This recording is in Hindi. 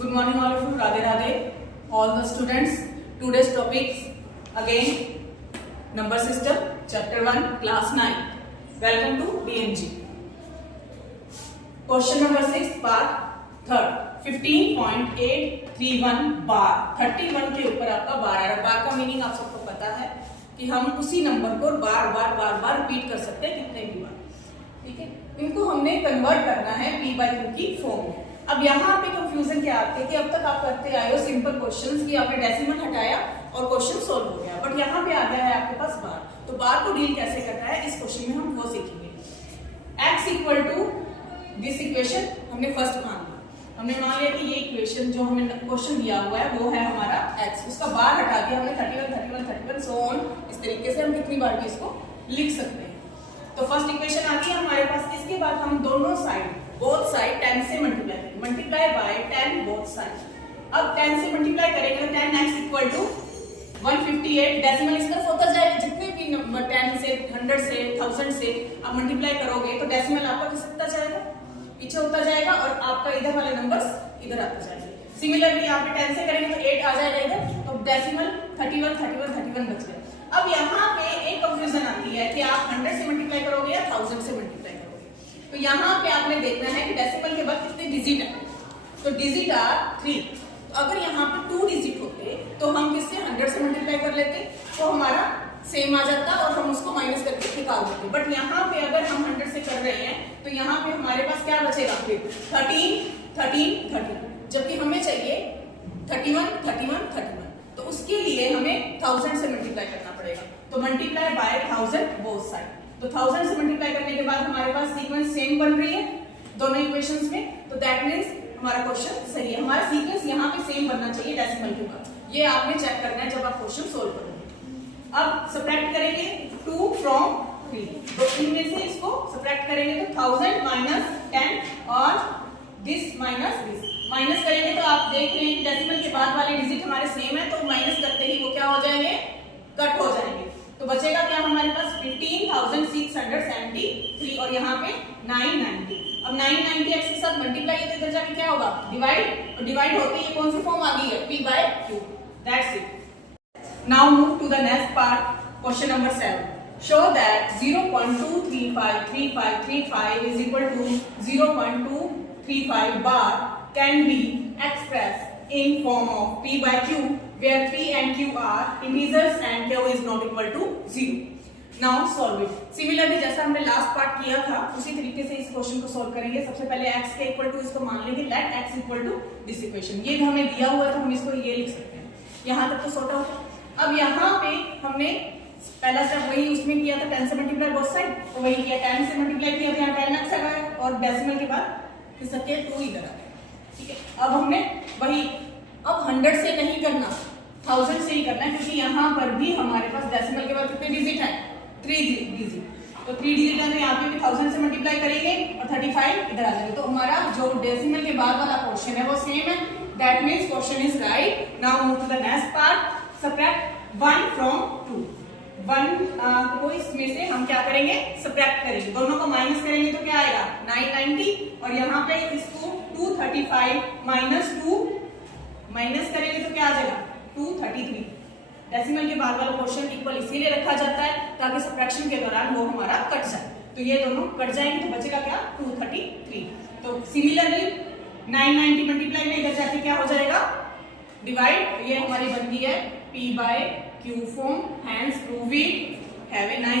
Good morning all of you. Radhe Radhe. All the students. Today's topics again number system chapter 1 class 9. Welcome to DMG. Question number 6 part 3rd 15.831 बार 31 के ऊपर आपका बार आ रहा है। बार का मीनिंग आप सबको पता है कि हम उसी नंबर को बार बार रिपीट कर सकते हैं कितने भी बार। ठीक है, इनको हमने कन्वर्ट करना है p by q की फॉर्म में। अब यहाँ पे कंफ्यूजन क्या आती है कि अब तक आप करते आए हो सिंपल क्वेश्चंस की आपने डेसिमल हटाया और क्वेश्चन सोल्व हो गया, बट यहाँ पे आ गया है आपके पास बार। तो बार को डील कैसे करना है इस क्वेश्चन में हम वो सीखेंगे। x equal to this equation हमने फर्स्ट मान लिया। हमने मान लिया कि ये इक्वेशन जो हमें क्वेश्चन दिया हुआ है वो है हमारा x, उसका बार हटा दिया हमने 31 सो ऑन। इस तरीके से हम कितनी बार भी इसको लिख सकते हैं। तो फर्स्ट इक्वेशन आ गई हमारे पास। इसके बाद हम दोनों साइड बोथ साइड 10 से मल्टीप्लाई बाय 10 बोथ साइड। अब 10 से मल्टीप्लाई करेंगे तो 10x इक्वल टू 158। डेसिमल इस तरफ होता जाएगा, जितने भी नंबर 10 से 100 से 1000 से आप मल्टीप्लाई करोगे तो डेसिमल आपका किस होता जाएगा, पीछे होता जाएगा और आपका इधर वाले नंबर्स इधर आते जाएंगे। सिमिलरली यहाँ पे 10 से करेंगे तो 8 आ जाएगा इधर, तो डेसिमल 31 बच गया। अब यहाँ पे एक कंफ्यूजन आती है कि आप 100 से मल्टीप्लाई करोगे या 1000 से मल्टीप्लाई करोगे। तो यहाँ पे आपने देखना है कि डेसिमल के बाद कितने डिजिट है, तो डिजिट आर 3। तो अगर यहाँ पे 2 डिजिट होते तो हम किससे 100 से मल्टीप्लाई कर लेते तो हमारा सेम आ जाता और हम उसको माइनस करके निकाल देते। बट यहाँ पे अगर हम 100 से कर रहे हैं तो यहाँ पे हमारे पास क्या बचेगा फिर 13, जबकि हमें चाहिए 31। तो उसके लिए हमें 1000 से मल्टीप्लाई करना पड़ेगा। तो मल्टीप्लाई बाय 1000 बोथ साइड। तो 1000 से मल्टीप्लाई करने के बाद हमारे पास सीक्वेंस सेम बन रही है दोनों इक्वेशंस में, तो दैट मींस हमारा क्वेश्चन सही है। हमारा सीक्वेंस यहाँ पे सेम बनना चाहिए डेसिमल के बाद। ये आपने चेक करना है जब आप क्वेश्चन सोल्व करोगे। अब सब्ट्रैक्ट करेंगे 2 from 3, तो इनमें से इसको सब्ट्रैक्ट करेंगे तो 1000 माइनस 10 और दिस माइनस दिस माइनस करेंगे तो आप देख रहे हैं कि डेसिमल के बाद वाले डिजिट हमारे सेम है, तो माइनस करते ही वो क्या हो जाएंगे, कट हो जाएंगे। तो बचेगा क्या हमारे पास 15,673 और यहाँ पे 990। अब 990 x के साथ मल्टीप्लाई है तो इधर जाके क्या होगा, डिवाइड, और डिवाइड होते ही कौन सी फॉर्म आ गई है, p by q। That's it. Now move to the next part, question number 7। Show that 0.2353535 is equal to 0.235 bar can be expressed in form of p by q where p and q are integers and q is not equal to 0. Now solve it. Similarly जैसा हमने लास्ट पार्ट किया था उसी तरीके से इस क्वेश्चन को सॉल्व करेंगे। सबसे पहले x के इक्वल टू इसको मान लेंगे, let x equal to this equation. ये हमें दिया हुआ है तो हम इसको ये लिख सकते हैं। यहाँ तक तो सॉर्ट आउट। अब यहाँ पे हमने पहला स्टेप वही उसमें किया था 10 से मल्टीप्लाई बोथ साइड, तो वही किया 10 से मल्टीप्लाई किया तो यहाँ 10x आ गया और डेसिमल के बाद इस सबके 2 इधर आ गया। ठीक है, अब हमने वही अब 100 से नहीं करना, 1000 से ही करना है, क्योंकि यहाँ पर भी हमारे पास डेसिमल के बाद कितने डिजिट है, 3 डिजिट। तो 3 डिजिट है तो यहाँ पे भी 1000 से मल्टीप्लाई करेंगे और 35 इधर आ जाएगा। तो हमारा जो डेसिमल के बाद वाला क्वेश्चन है वो सेम है। That means question is right. Now move to the next part, subtract 1 from 2। 1 को इसमें से हम क्या करेंगे, सब्ट्रैक्ट करेंगे, दोनों को माइनस करेंगे तो क्या आएगा 990 और यहाँ पे इसको 235 माइनस 2 माइनस करेंगे तो क्या आ जाएगा 233। डेसिमल के बाद वाला क्वेश्चन इक्वल इसीलिए रखा जाता है ताकि सब्ट्रैक्शन के दौरान वो हमारा कट जाए। तो ये दोनों कट जाएंगे तो बचेगा क्या 233। तो सिमिलरली 990 मल्टीप्लाई में इधर जाके क्या हो जाएगा, डिवाइड। ये हमारी बन गई है p by q form, hence prove it, have a nice